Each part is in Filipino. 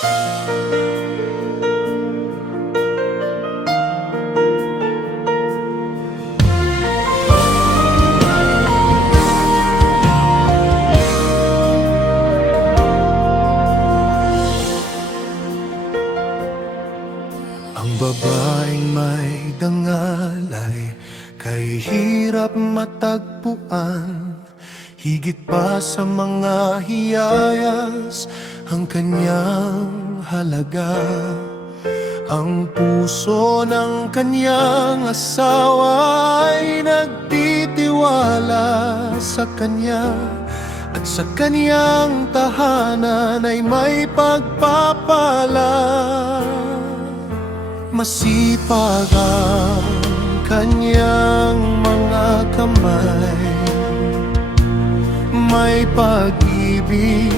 Ang babaeng may dangal ay kay hirap matagpuan. Higit pa sa mga hiyayas ang kanyang halaga. Ang puso ng kanyang asawa ay nagtitiwala sa kanya, at sa kanyang tahanan ay may pagpapala. Masipag ang kanyang mga kamay, may pag-ibig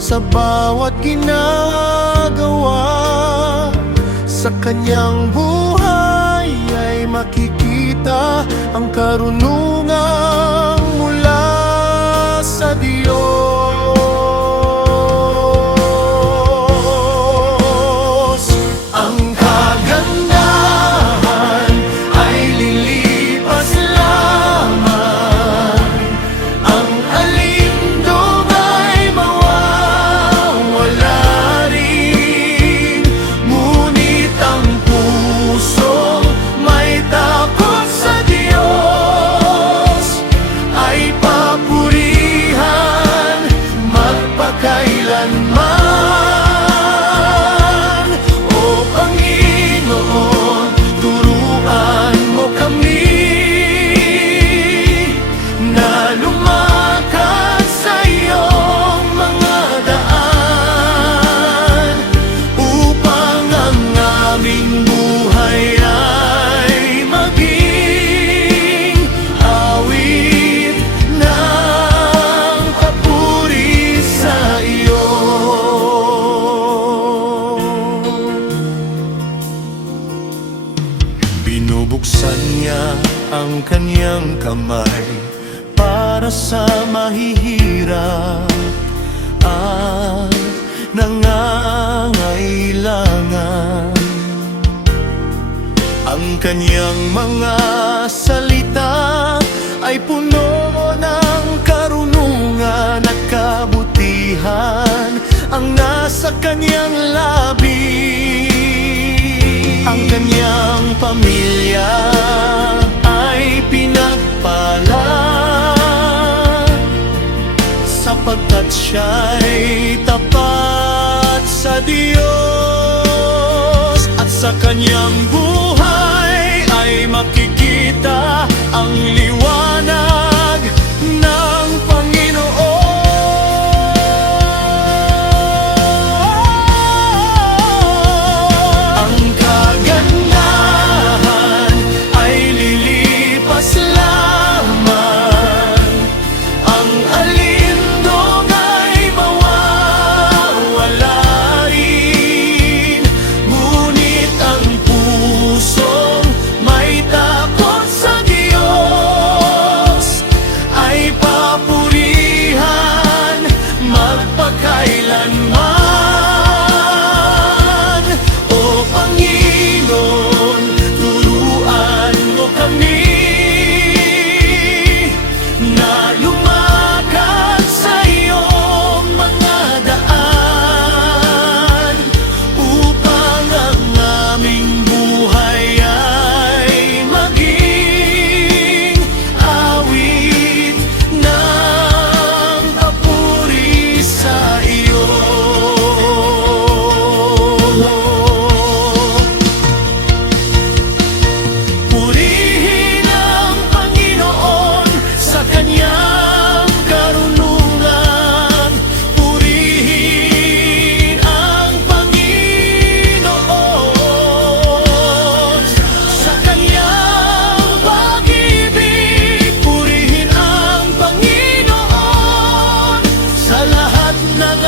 sa bawat ginagawa. Sa kanyang buhay ay makikita ang karunungan mula sa Diyos. Binubuksan niya ang kanyang kamay para sa mahihirap at nangangailangan. Ang kanyang mga salita ay puno ng karunungan at kabutihan ang nasa kanyang labi. Ang kanyang pamilya ay pinagpala sapagkat siya'y tapat sa Diyos, at sa kanyang buhay ay makikita ang liwanag ng Panginoon. Lahat ng